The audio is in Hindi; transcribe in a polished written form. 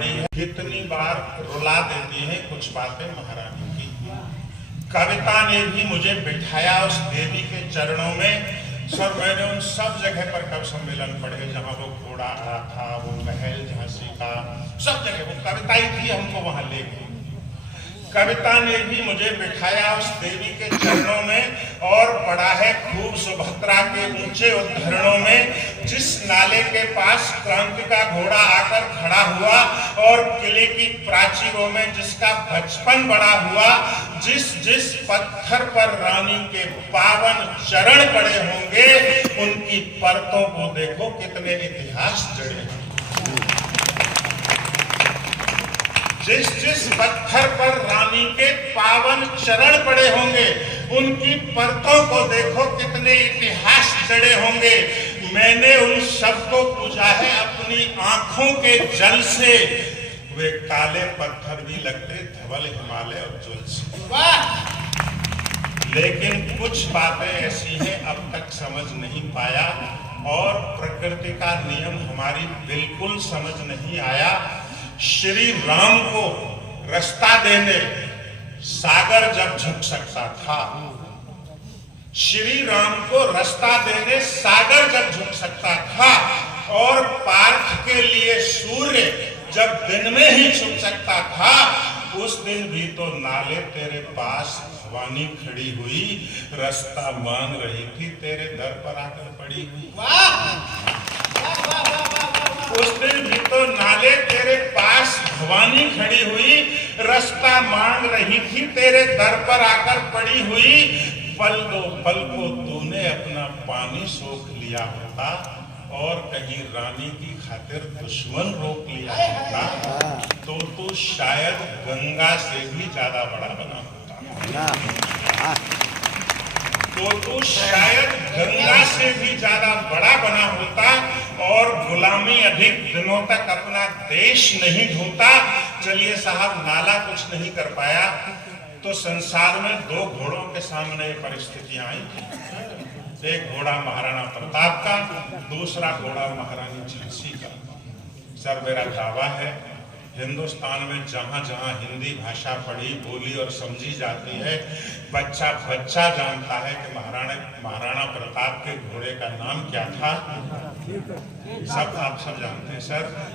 पड़ी है, कितनी बार रुला देती हैं कुछ बातें महारानी की। कविता ने भी मुझे बिठाया उस देवी के चरणों में। सर मैंने उन सब जगह पर कवि सम्मेलन पढ़े जहाँ वो घोड़ा आया था, वो महल झांसी का, सब जगह वो कविता ही थी, हमको वहां ले गई। कविता ने भी मुझे बिठाया उस देवी के चरणों में और पढ़ा है खूब सुभद्रा के ऊंचे उद्धरणों में। जिस नाले के पास क्रांति का घोड़ा आकर खड़ा हुआ और किले की प्राचीरों में जिसका बचपन बड़ा हुआ, जिस जिस पत्थर पर रानी के पावन चरण पड़े होंगे, उनकी परतों को देखो कितने इतिहास जड़े हैं। जिस जिस पत्थर पर रानी के पावन चरण पड़े होंगे, उनकी परतों को देखो कितने इतिहास जड़े होंगे। मैंने उन सबको पूजा है अपनी आंखों के जल से। वे काले पत्थर भी लगते धवल हिमालय उज्ज्वल से। लेकिन कुछ बातें ऐसी हैं अब तक समझ नहीं पाया और प्रकृति का नियम हमारी बिल्कुल समझ नहीं आया। श्री राम को रास्ता देने सागर जब झुक सकता था, श्री राम को रास्ता देने सागर जब झुक सकता था, और पार्थ के लिए सूर्य जब दिन में ही झुक सकता था, उस दिन भी तो नाले तेरे पास भवानी खड़ी हुई, रास्ता मांग रही थी, तेरे दर पर आकर पड़ी हुई। उस दिन भी तो नाले तेरे पास भवानी खड़ी हुई, रास्ता मांग रही थी, तेरे दर पर आकर पड़ी हुई। पल दो पल को तूने अपना पानी सोख लिया होता और कहीं रानी की खातिर दुश्मन रोक लिया होता, तो तू शायद गंगा से भी ज्यादा बड़ा बना होता। तो तू शायद गंगा से भी ज्यादा बड़ा बना होता और गुलामी अधिक दिनों तक अपना देश नहीं ढूंढता। चलिए साहब, नाला कुछ नहीं कर पाया तो संसार में दो घोड़ों के सामने ये परिस्थितियां आई थी। एक घोड़ा महाराणा प्रताप का, दूसरा घोड़ा महारानी झांसी का। सर मेरा दावा है, हिंदुस्तान में जहां जहां हिंदी भाषा पढ़ी, बोली और समझी जाती है, बच्चा बच्चा जानता है कि महाराणा प्रताप के घोड़े का नाम क्या था। सब आप सब जानते हैं सर।